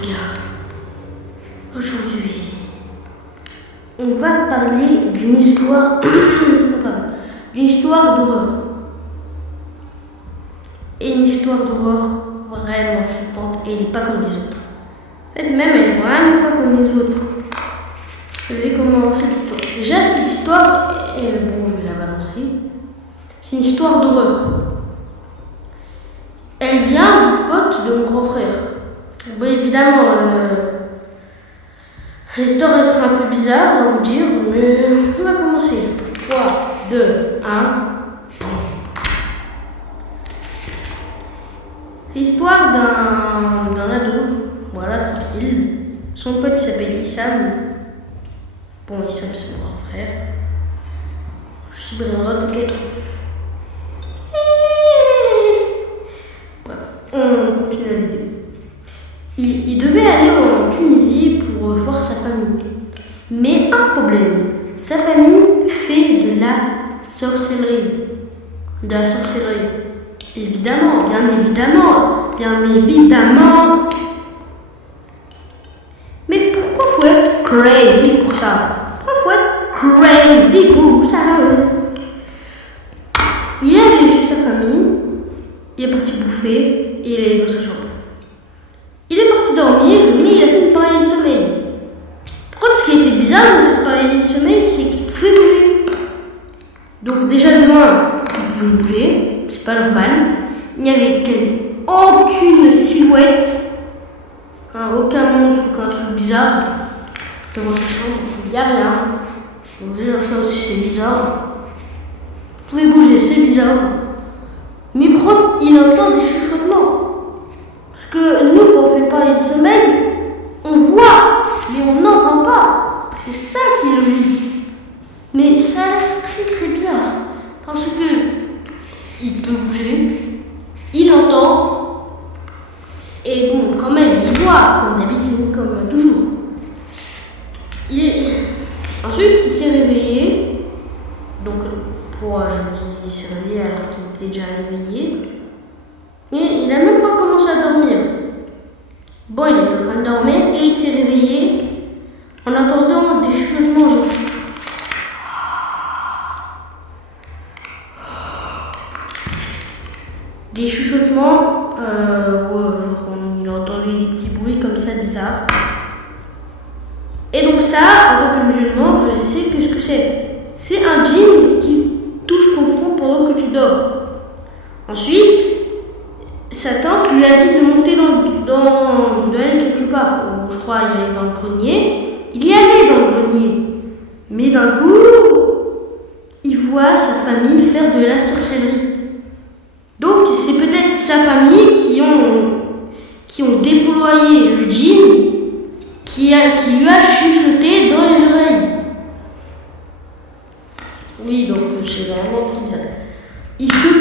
les gars, aujourd'hui, on va parler d'une histoire, d'une histoire d'horreur. Et une histoire d'horreur vraiment flippante, et elle n'est pas comme les autres. En fait, même elle est vraiment pas comme les autres. Je vais commencer l'histoire. Déjà, c'est l'histoire, bon, je vais la balancer. C'est une histoire d'horreur. Elle vient du pote de mon grand frère. Bon, évidemment, l'histoire elle sera un peu bizarre à vous dire, mais on va commencer. 3, 2, 1. L'histoire d'un ado, voilà, tranquille. Son pote s'appelle Issam. Bon, Issam, c'est mon grand frère. Je suis Brenrod, ok. Bref, on continue la vidéo. Il devait aller en Tunisie pour voir sa famille. Mais un problème, sa famille fait de la sorcellerie. De la sorcellerie. Évidemment, bien évidemment, bien évidemment. Mais pourquoi faut être crazy pour ça? Pourquoi faut être crazy pour ça? Il est allé chez sa famille, il est parti bouffer et il est allé dans sa chambre. Il est parti dormir, mais il a fait une paralysie de sommeil. Par contre, ce qui était bizarre dans cette paralysie de sommeil, c'est qu'il pouvait bouger. Donc déjà de un, il pouvait bouger, c'est pas normal. Il n'y avait quasi aucune silhouette, aucun monstre, aucun truc bizarre devant sa chambre. Il n'y a rien. Donc déjà ça aussi c'est bizarre. Vous pouvez bouger, c'est bizarre. Mais par contre, il entend des chuchotements. Parce que nous, quand on fait le paralysie de sommeil, on voit, mais on n'entend pas. C'est ça qui est logique. Mais ça a l'air très très bizarre. Parce que il peut bouger, il entend, et bon, quand même, il voit, comme d'habitude, comme toujours. Ensuite, il s'est réveillé. Donc, pourquoi je dis il s'est réveillé alors qu'il était déjà réveillé? Et il n'a même pas commencé à dormir. Bon, il était en train de dormir et il s'est réveillé en entendant des chuchotements genre. Des chuchotements, genre il entendait des petits bruits comme ça bizarres. Et donc ça, en tant que musulman, je sais que ce que c'est. C'est un djinn qui touche ton front pendant que tu dors. Ensuite, sa tante lui a dit de monter d'aller quelque part. Je crois il allait dans le grenier. Il y allait dans le grenier. Mais d'un coup, il voit sa famille faire de la sorcellerie. Donc c'est peut-être sa famille qui ont déployé le djinn qui lui a chuchoté dans les oreilles. Oui, donc c'est vraiment très bizarre. Il se